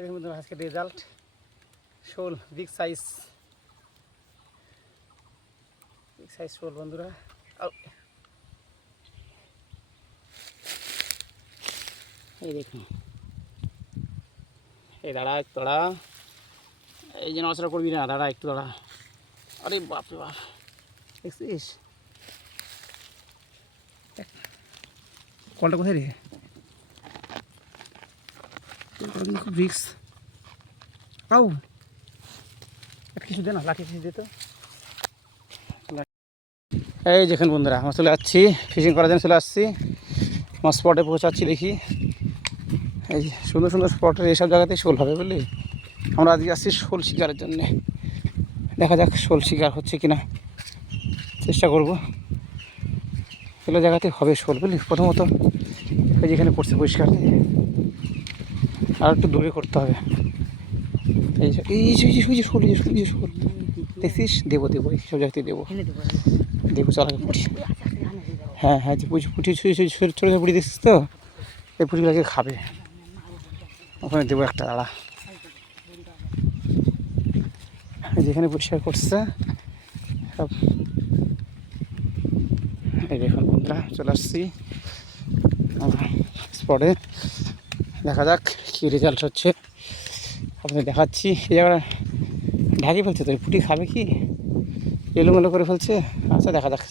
এর মধ্যে আজকে রেজাল্ট শোল বিগ সাইজ শোল বন্ধুরা। এই দেখুন, এই দাঁড়া একটু দাঁড়া, এই যে নড়াচড়া করবি না, দাঁড়া একটু দাঁড়া। আরে বাপরে বাপ, দেখছিস কলটা কোথায় রে? খুব রিক্স। আও কিছু দে না, লাঠি কিছু দে তো। এই দেখুন বন্ধুরা, আমরা চলে যাচ্ছি ফিশিং করার জন্য, চলে আসছি আমার স্পটে পৌঁছাচ্ছি। দেখি এই সুন্দর সুন্দর স্পটের এইসব জায়গাতেই শোল হবে বুঝলি। আমরা আজকে আসছি শোল শিকারের জন্যে, দেখা যাক শোল শিকার হচ্ছে কিনা, চেষ্টা করব। এগুলো জায়গাতে হবে শোল বুঝলি। প্রথমত এই যেখানে পড়ছে পরিষ্কার, আর একটু দূরে করতে হবে। এই যে শোল, শোল দেখছিস, দেবো দেবো এইসব জায়গাতেই দেবো দেবো, চল আগে পুঁটি। হ্যাঁ হ্যাঁ, যে পুঁটি ছোটো ছোটো পুঁটি দেখছিস তো, এই পুঁটিগুলোকে খাবে, ওখানে দেবো একটা দাঁড়া। যেখানে পরিষ্কার করছে সব। এই দেখুন বন্ধুরা, চলে আসছি স্পটে, দেখা যাক কী রেজাল্ট হচ্ছে, আপনাদের দেখাচ্ছি। এই জায়গাটা ঢাকি ফেলছে তো, পুঁটি খাবে কি, এলোমেলো করে ফেলছে। আচ্ছা দেখা যাক।